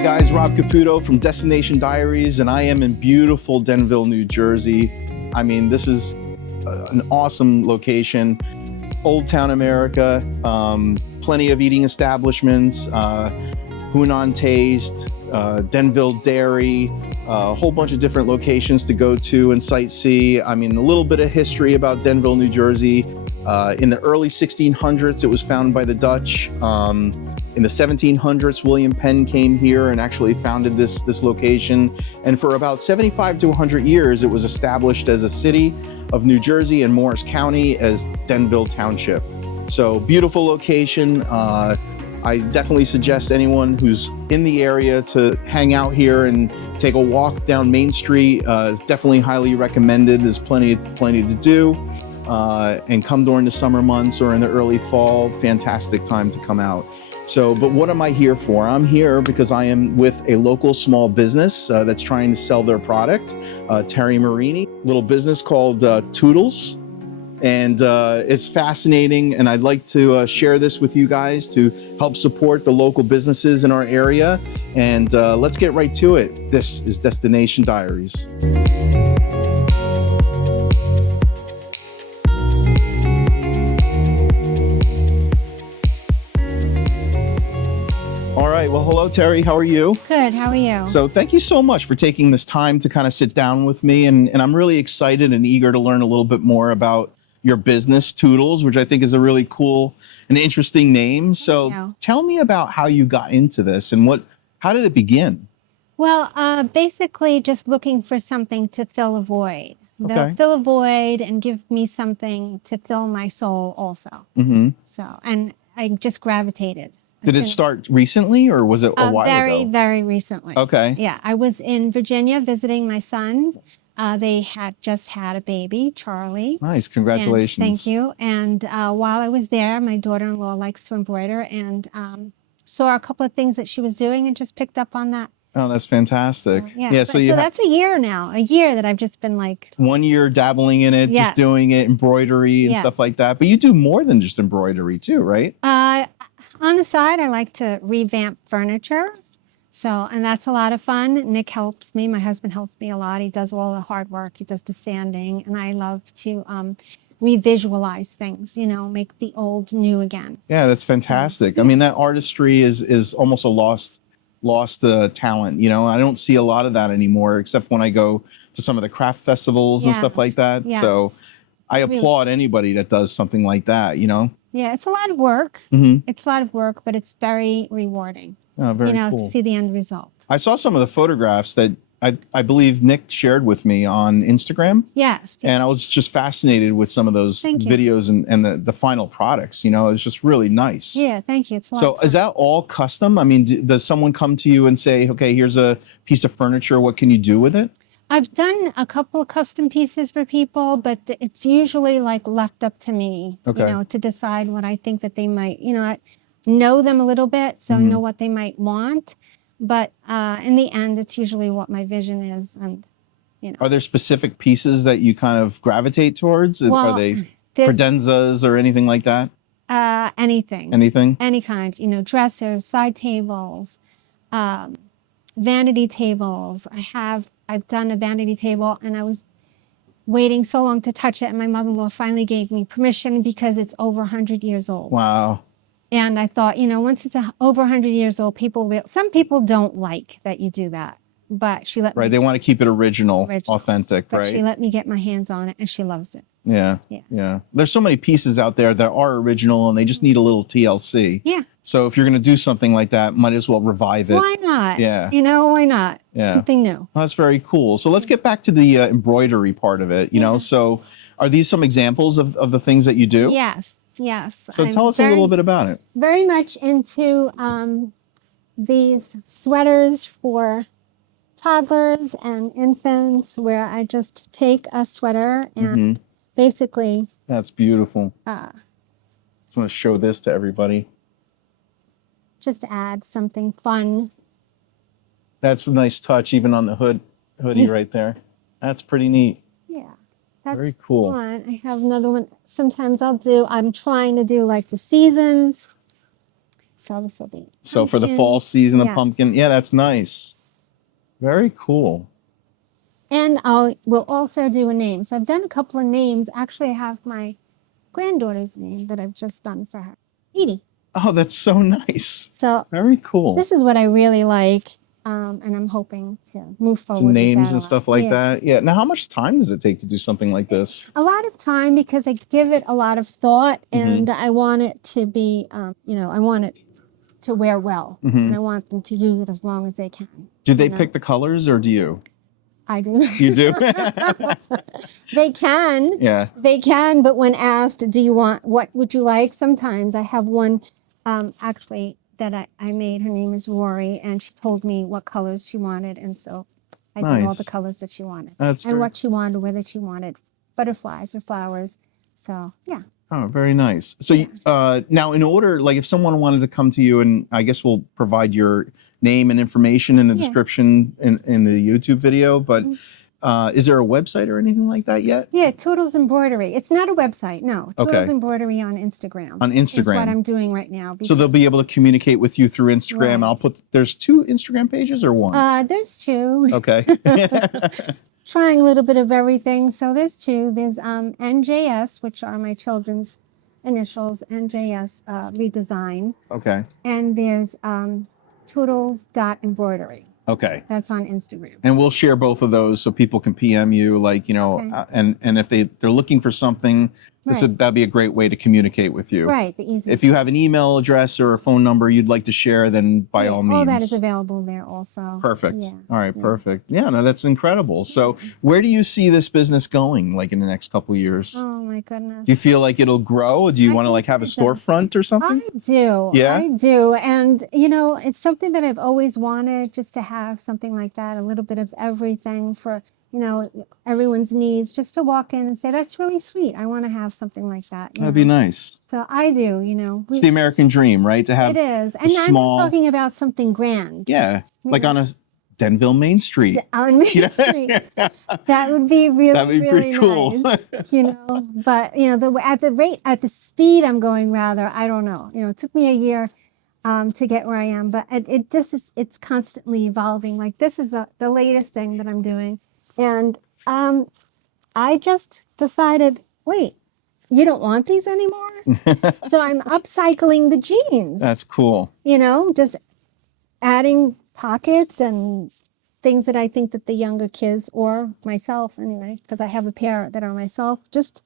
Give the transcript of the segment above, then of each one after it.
Hey guys, Rob Caputo from Destination Diaries, and I am in beautiful Denville, New Jersey. I mean, this is an awesome location. Old Town America, plenty of eating establishments, Hunan Taste, Denville Dairy, a whole bunch of different locations to go to and sightsee. I mean, a little bit of history about Denville, New Jersey. In the early 1600s, it was founded by the Dutch. In the 1700s, William Penn came here and actually founded this location. And for about 75 to 100 years, it was established as a city of New Jersey and Morris County as Denville Township. So beautiful location. I definitely suggest anyone who's in the area to hang out here and take a walk down Main Street. Definitely highly recommended. There's plenty to do. And come during the summer months or in the early fall, fantastic time to come out. So, but what am I here for? I'm here because I am with a local small business that's trying to sell their product, Terri Marini, little business called Toodles. And it's fascinating, and I'd like to share this with you guys to help support the local businesses in our area. And let's get right to it. This is Destination Diaries. All right, well, hello, Terri. How are you? Good, how are you? So thank you so much for taking this time to kind of sit down with me. And I'm really excited and eager to learn a little bit more about your business, Toodles, which I think is a really cool and interesting name. So tell me about how you got into this and how did it begin? Well, basically just looking for something to fill a void. Fill a void and give me something to fill my soul also. Mm-hmm. So, and I just gravitated. Did it start recently or was it a while ago? Very recently. Okay. Yeah, I was in Virginia visiting my son. They had just had a baby, Charlie. Nice, congratulations. Thank you. And while I was there, my daughter-in-law likes to embroider and saw a couple of things that she was doing and just picked up on that. Oh, that's fantastic. So that's a year now, that I've just been like... 1 year dabbling in it, just doing it, embroidery and stuff like that. But you do more than just embroidery too, right? On the side, I like to revamp furniture. So, and that's a lot of fun. Nick helps me. My husband helps me a lot. He does all the hard work. He does the sanding. And I love to revisualize things, make the old new again. Yeah, that's fantastic. I mean, that artistry is almost a lost talent. I don't see a lot of that anymore, except when I go to some of the craft festivals and stuff like that. Yes. So I applaud anybody that does something like that, Yeah, it's a lot of work. Mm-hmm. It's a lot of work, but it's very rewarding. Oh, very cool. To see the end result. I saw some of the photographs that I believe Nick shared with me on Instagram. Yes. And I was just fascinated with some of those videos and the final products. It was just really nice. Yeah, thank you. It's a lot So is that all custom? I mean, does someone come to you and say, okay, here's a piece of furniture. What can you do with it? I've done a couple of custom pieces for people, but it's usually like left up to me, to decide what I think that they might, I know them a little bit, so know what they might want. But in the end, it's usually what my vision is. And, Are there specific pieces that you kind of gravitate towards? Well, are they credenzas or anything like that? Anything. Anything? Any kind, dressers, side tables, vanity tables. I've done a vanity table and I was waiting so long to touch it, and my mother-in-law finally gave me permission because it's over 100 years old. Wow. And I thought, once it's over 100 years old, some people don't like that you do that, but she let me. Right, they want to keep it original, authentic, but right? She let me get my hands on it, and she loves it. Yeah. There's so many pieces out there that are original, and they just need a little TLC. Yeah. So if you're going to do something like that, might as well revive it. Why not? Yeah. Why not? Yeah. Something new. Well, that's very cool. So let's get back to the embroidery part of it. So are these some examples of the things that you do? Yes. So tell us a little bit about it. Very much into these sweaters for toddlers and infants, where I just take a sweater and basically... That's beautiful. I just want to show this to everybody. Just add something fun. That's a nice touch, even on the hoodie right there. That's pretty neat. Yeah, that's very cool. Fun. I have another one. Sometimes I'm trying to do like the seasons. So this will be So for the pumpkin. fall season, the Yes. pumpkin. Yeah, that's nice. Very cool. And we'll also do a name. So I've done a couple of names. Actually, I have my granddaughter's name that I've just done for her, Edie. Oh, that's so nice. So Very cool. this is what I really like, and I'm hoping to move forward Some names with that and stuff like yeah. that. Yeah. Now, how much time does it take to do something like this? A lot of time because I give it a lot of thought, Mm-hmm. and I want it to be, I want it to wear well, Mm-hmm. and I want them to use it as long as they can. Do they pick the colors or do you? I do. You do? They can. Yeah. They can, but when asked, what would you like? Sometimes I have one, actually, that I made. Her name is Rory, and she told me what colors she wanted, and so I did all the Nice. colors that she wanted. That's and very... what she wanted, whether she wanted butterflies or flowers. So, yeah. Oh, very nice. So now in order, like if someone wanted to come to you, and I guess we'll provide your name and information in the description in the YouTube video, but is there a website or anything like that yet? Yeah, Toodles Embroidery. It's not a website, no. Toodles Okay. Embroidery on Instagram. On Instagram. Is what I'm doing right now. So they'll be able to communicate with you through Instagram. Right. There's 2 Instagram pages or 1? There's 2. Okay. Trying a little bit of everything. So there's 2. There's NJS, which are my children's initials, NJS Redesign. Okay. And there's Toodles.embroidery. Okay. That's on Instagram. And we'll share both of those so people can PM you, like, and if they're looking for something, that'd be a great way to communicate with you. Right, the easiest. If you have an email address or a phone number you'd like to share, then by all means. All that is available there also. Perfect. Yeah. All right, perfect. Yeah, no, that's incredible. So where do you see this business going, like in the next couple of years? Oh my goodness. Do you feel like it'll grow? Do you want to like have a storefront or something? I do. Yeah? I do. And, it's something that I've always wanted, just to have something like that, a little bit of everything for, everyone's needs, just to walk in and say, that's really sweet. I want to have something like that. That'd be nice. So I do, It's the American dream, right? To have it is. And I'm not talking about something grand. Yeah, like on a Denville Main Street. On Main Street. That would be really, that'd be really pretty cool. Nice, But, at the speed I'm going, rather, I don't know. It took me a year to get where I am, but it just is, it's constantly evolving. Like this is the latest thing that I'm doing. And I just decided, wait, you don't want these anymore? So I'm upcycling the jeans. That's cool. Just adding pockets and things that I think that the younger kids, or myself anyway, because I have a pair that are myself, just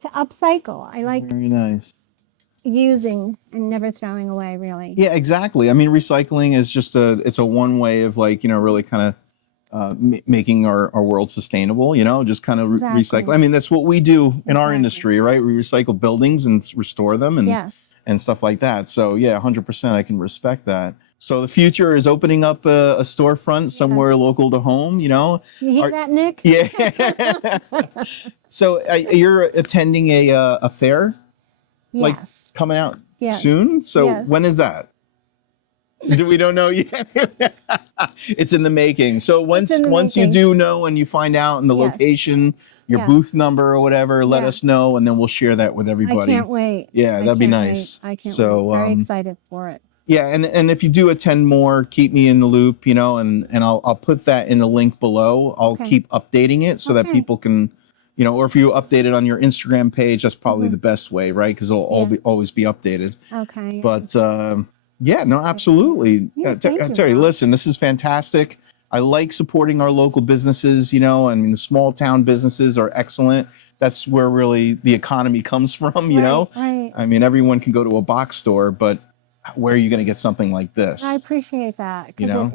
to upcycle. I like Very nice. using and never throwing away, really. Yeah, exactly. I mean, recycling is just it's a one way of like, really kind of making our world sustainable, just kind of recycle. I mean, that's what we do in our industry, right? We recycle buildings and restore them and stuff like that. So yeah, 100% I can respect that. So the future is opening up a storefront somewhere local to home, You hear that, Nick? Yeah. So you're attending a fair? Like coming out soon? So when is that? We don't know yet. It's in the making. So once you do know and you find out and the location, your booth number or whatever, let us know and then we'll share that with everybody. I can't wait. Yeah, that'd be nice. I can't wait. Very excited for it. Yeah, and if you do attend more, keep me in the loop, and I'll put that in the link below. I'll keep updating it so that people can, or if you update it on your Instagram page, that's probably the best way, right? Because it'll always be updated. Okay. But yeah, no, absolutely. Yeah, Terri, listen, this is fantastic. I like supporting our local businesses, I mean, the small town businesses are excellent. That's where really the economy comes from, Right. I mean, everyone can go to a box store, but where are you going to get something like this? I appreciate that because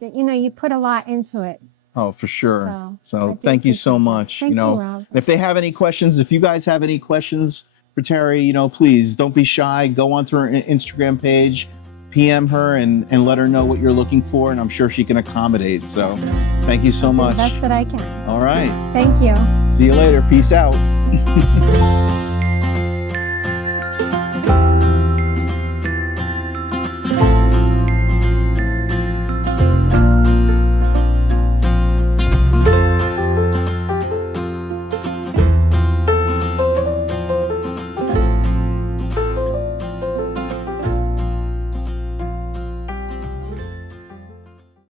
you put a lot into it. Oh, for sure. So I thank you so much. Thank you, Rob. If they have any questions, if you guys have any questions for Terri, please don't be shy. Go onto her Instagram page, PM her, and let her know what you're looking for, and I'm sure she can accommodate. So thank you so much. That's the best that I can. All right. Thank you. See you later. Peace out.